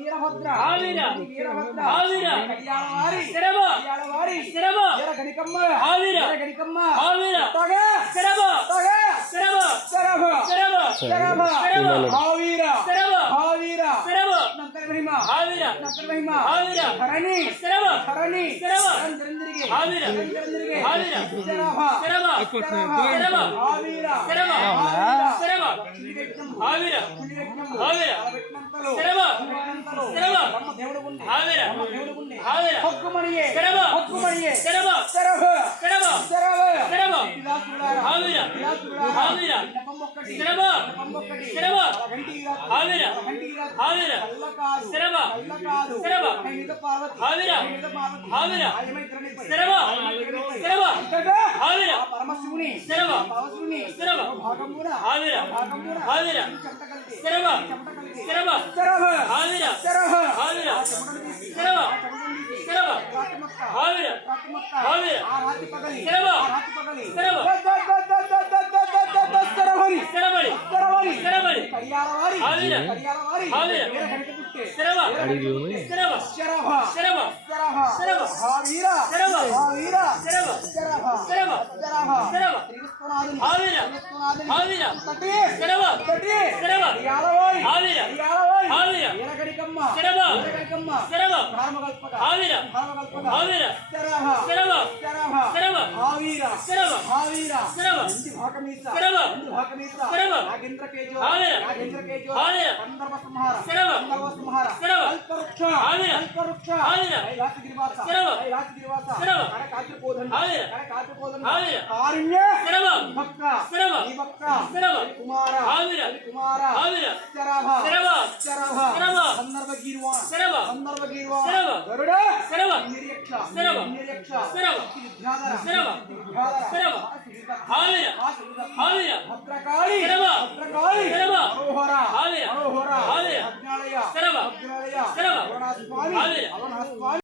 వీరభద్ర ఆవిర వీరభద్ర ఆవిర కళ్యాణవారి శరవ కళ్యాణవారి శరవ గణికమ్మ ఆవిర గణికమ్మ ఆవిర తగ శరవ తగ శరవ శరభ శరవ శరభ శరవ ఆవిర శరవ ఆవిర శరవ నంతర మహిమ ఆవిర నంతర మహిమ ఆవిర ధరణి శరవ ధరణి శరవ నిరంజనగిరి ఆవిర నిరంజనగిరి ఆవిర శరభ శరవ శరవ ఆవిర శరవ శరవ ఆవిర ఆవిర శరవ శరవ దేవుడు ఉంది ఆవిర దేవుడు ఉంది ఆవిర హక్కుమణియే శరవ హక్కుమణియే శరవ శరభ శరవ శరభ శరవ విలాసులారా ఆవిర విలాసులారా ఆవిర పంబొక్కటి శరవ పంబొక్కటి శరవ గంటి ఆవిర గంటి ఆవిర కల్లకాదు శరవ కల్లకాదు శరవ ఐనిద పార్వతి ఆవిర ఐనిద పార్వతి ఆవిర ఆయమైత్రణి శరవ శరవ ఆవిర పరమశివుని శరవ పరమశివుని శరవ భాగమున ఆవిర భాగమున ఆవిర చెమటకలితే శరవ చెమటకలితే శరవ శరభ ఆవిర శరభ ఆవిర చెమటను తీసి శరవ చెమటను తీసి శరవ రాతిమక్క ఆవిర రాతిమక్క ఆవిర ఆ రాతి పగలి శరవ ఆ రాతి పగలి శరవ శరభని శరవడి శరభని శరవడి కళ్యాణవారి ఆవిర కళ్యాణవారి ఆవిర వీర గణిత పుట్టే శరవ శరవ శరభ శరవ శరభ శరవ ఆ వీర శరవ ఆ వీర శరవ శరభ శరవ శరభ శరవ శ్రీవిశ్వనాథుని ఆవిర శ్రీవిశ్వనాథుని ఆవిర తటి శరవ తటి శరవ కళ్యాణవారి ఆవిర కళ్యాణవారి ఆవిర వీర గణికమ్మ శరవ వీర గణికమ్మ శరవ ధర్మకల్పక ఆవిర ధర్మకల్పక ఆవిర శరభ శరవ శరభ శరవ ఆవిర శరవ ఆవిర శరవ ఇంటి భాగమీస శరవ ఇంటి భాగమీస శరవ నాగేంద్ర కేజో ఆవిర నాగేంద్ర కేజో ఆవిర గంధర్వ సంహార శరవ గంధర్వ సంహార శరవ కల్పవృక్ష ఆవిర కల్పవృక్ష ఆవిర ఐలాసగిరివాస శరవ ఐలాసగిరివాస శరవ కరకాద్రిపోధన ఆవిర కరకాద్రిపోధన ఆవిర కారుణ్య శరవ భక్త శరవ ఈ భక్త శరవ కుమార ఆవిర కుమార ఆవిర శరభ శరవ శరభ శరవ సందర్భగిరివా శరవ సందర్భగిరివా శరవ గరుడ శరవ నిర్యక్ష శరవ నిర్యక్ష శరవ విద్యాధర శరవ విద్యాధర శరవ ఆవిర ఆవిర భద్రకాళి శరవ భద్రకాళి శరవ మనోహర ఆవిర మనోహర ఆవిర అజ్ఞాలయ శరవ అజ్ఞాలయ శరవ అవనాస్వామి ఆవిర అవనాస్వామి